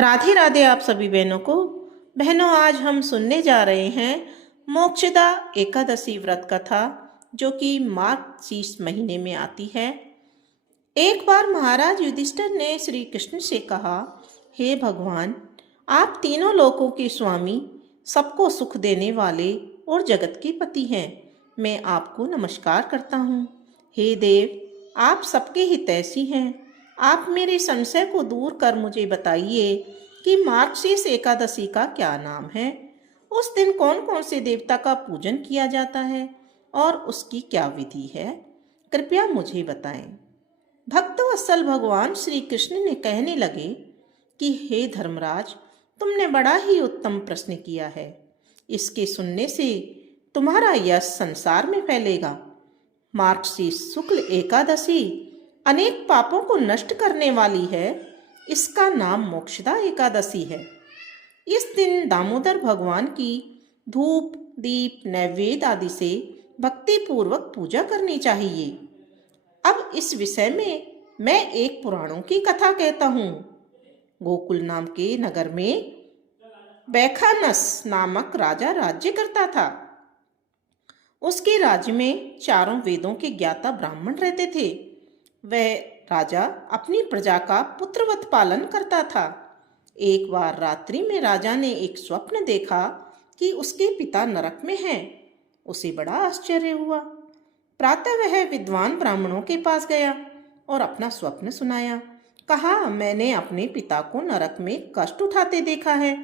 राधे राधे आप सभी बहनों को। बहनों, आज हम सुनने जा रहे हैं मोक्षदा एकादशी व्रत कथा, जो कि मार्गशीर्ष महीने में आती है। एक बार महाराज युधिष्ठिर ने श्री कृष्ण से कहा, हे भगवान, आप तीनों लोकों के स्वामी, सबको सुख देने वाले और जगत के पति हैं। मैं आपको नमस्कार करता हूँ। हे देव, आप सबके हितैषी हैं। आप मेरे संशय को दूर कर मुझे बताइए कि मार्गशीर्ष एकादशी का क्या नाम है। उस दिन कौन कौन से देवता का पूजन किया जाता है और उसकी क्या विधि है, कृपया मुझे बताएं। भक्तवत्सल भगवान श्री कृष्ण ने कहने लगे कि हे धर्मराज, तुमने बड़ा ही उत्तम प्रश्न किया है। इसके सुनने से तुम्हारा यश संसार में फैलेगा। मार्गशीर्ष शुक्ल एकादशी अनेक पापों को नष्ट करने वाली है। इसका नाम मोक्षदा एकादशी है। इस दिन दामोदर भगवान की धूप, दीप, नैवेद्य आदि से भक्ति पूर्वक पूजा करनी चाहिए। अब इस विषय में मैं एक पुराणों की कथा कहता हूँ। गोकुल नाम के नगर में बैखानस नामक राजा राज्य करता था। उसके राज्य में चारों वेदों के ज्ञाता ब्राह्मण रहते थे। वह राजा अपनी प्रजा का पुत्रवत पालन करता था। एक बार रात्रि में राजा ने एक स्वप्न देखा कि उसके पिता नरक में हैं। उसे बड़ा आश्चर्य हुआ। प्रातः वह विद्वान ब्राह्मणों के पास गया और अपना स्वप्न सुनाया। कहा, मैंने अपने पिता को नरक में कष्ट उठाते देखा है।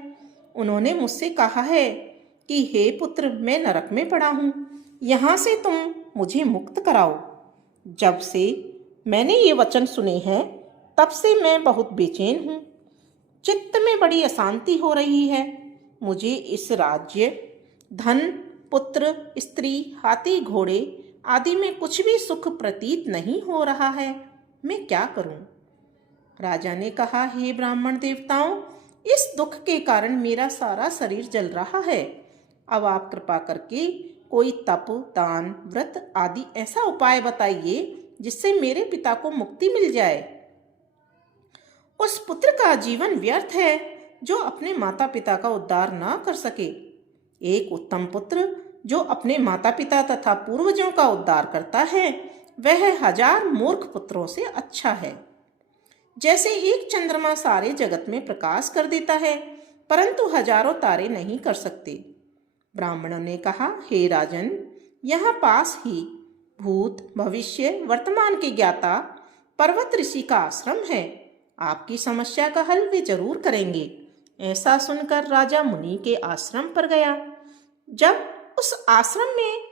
उन्होंने मुझसे कहा है कि हे पुत्र, मैं नरक में पड़ा हूँ, यहाँ से तुम मुझे मुक्त कराओ। जब से मैंने ये वचन सुने हैं, तब से मैं बहुत बेचैन हूँ। चित्त में बड़ी अशांति हो रही है। मुझे इस राज्य, धन, पुत्र, स्त्री, हाथी, घोड़े आदि में कुछ भी सुख प्रतीत नहीं हो रहा है। मैं क्या करूं? राजा ने कहा, हे ब्राह्मण देवताओं, इस दुख के कारण मेरा सारा शरीर जल रहा है। अब आप कृपा करके कोई तप, दान, व्रत आदि ऐसा उपाय बताइए जिससे मेरे पिता को मुक्ति मिल जाए। उस पुत्र का जीवन व्यर्थ है जो अपने माता पिता का उद्धार ना कर सके। एक उत्तम पुत्र जो अपने माता पिता तथा पूर्वजों का उद्धार करता है, वह 1000 मूर्ख पुत्रों से अच्छा है। जैसे एक चंद्रमा सारे जगत में प्रकाश कर देता है, परंतु हजारों तारे नहीं कर सकते। ब्राह्मणों ने कहा, हे राजन, यहाँ पास ही भूत, भविष्य, वर्तमान के ज्ञाता पर्वत ऋषि का आश्रम है। आपकी समस्या का हल वे जरूर करेंगे। ऐसा सुनकर राजा मुनि के आश्रम पर गया। जब उस आश्रम में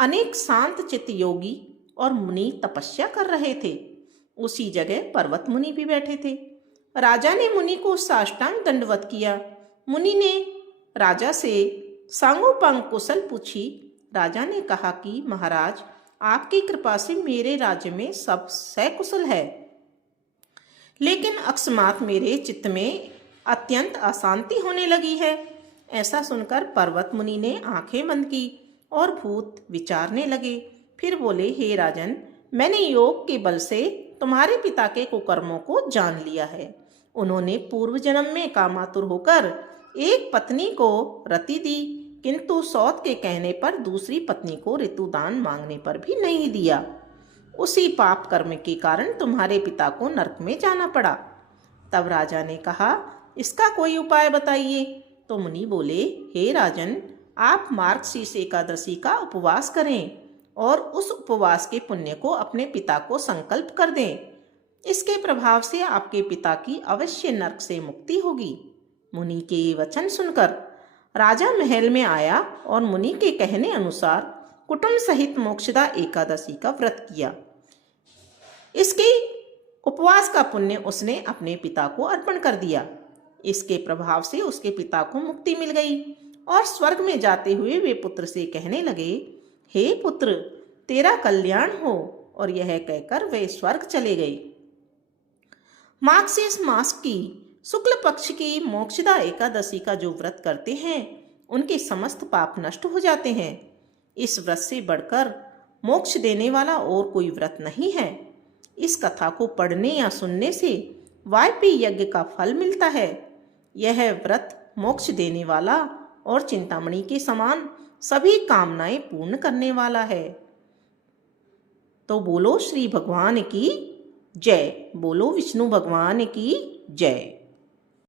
अनेक शांत चित्त योगी और मुनि तपस्या कर रहे थे, उसी जगह पर्वत मुनि भी बैठे थे। राजा ने मुनि को साष्टांग दंडवत किया। मुनि ने राजा से सांगोपांग कुशल पूछी। राजा ने कहा कि महाराज, आपकी कृपा से मेरे राज्य में सब सकुशल है, लेकिन अकस्मात मेरे चित्त में अत्यंत अशांति होने लगी है। ऐसा सुनकर पर्वत मुनि ने आंखें बंद की और भूत विचारने लगे। फिर बोले, हे राजन, मैंने योग के बल से तुम्हारे पिता के कुकर्मों को जान लिया है। उन्होंने पूर्व जन्म में कामातुर होकर एक पत्नी को रति दी, किंतु सौत के कहने पर दूसरी पत्नी को ऋतुदान मांगने पर भी नहीं दिया। उसी पाप कर्म के कारण तुम्हारे पिता को नरक में जाना पड़ा। तब राजा ने कहा, इसका कोई उपाय बताइए। तो मुनि बोले, हे राजन, आप मार्गशीर्ष एकादशी का उपवास करें और उस उपवास के पुण्य को अपने पिता को संकल्प कर दें। इसके प्रभाव से आपके पिता की अवश्य नरक से मुक्ति होगी। मुनि के ये वचन सुनकर राजा महल में आया और मुनि के कहने अनुसार कुटुंब सहित मोक्षदा एकादशी का व्रत किया। इसके उपवास का पुण्य उसने अपने पिता को अर्पण कर दिया। इसके प्रभाव से उसके पिता को मुक्ति मिल गई और स्वर्ग में जाते हुए वे पुत्र से कहने लगे, हे पुत्र, तेरा कल्याण हो। और यह कहकर वे स्वर्ग चले गए। मार्गशीर्ष मास की शुक्ल पक्ष की मोक्षदा एकादशी का जो व्रत करते हैं, उनके समस्त पाप नष्ट हो जाते हैं। इस व्रत से बढ़कर मोक्ष देने वाला और कोई व्रत नहीं है। इस कथा को पढ़ने या सुनने से वायपी यज्ञ का फल मिलता है। यह व्रत मोक्ष देने वाला और चिंतामणि के समान सभी कामनाएं पूर्ण करने वाला है। तो बोलो श्री भगवान की जय, बोलो विष्णु भगवान की जय।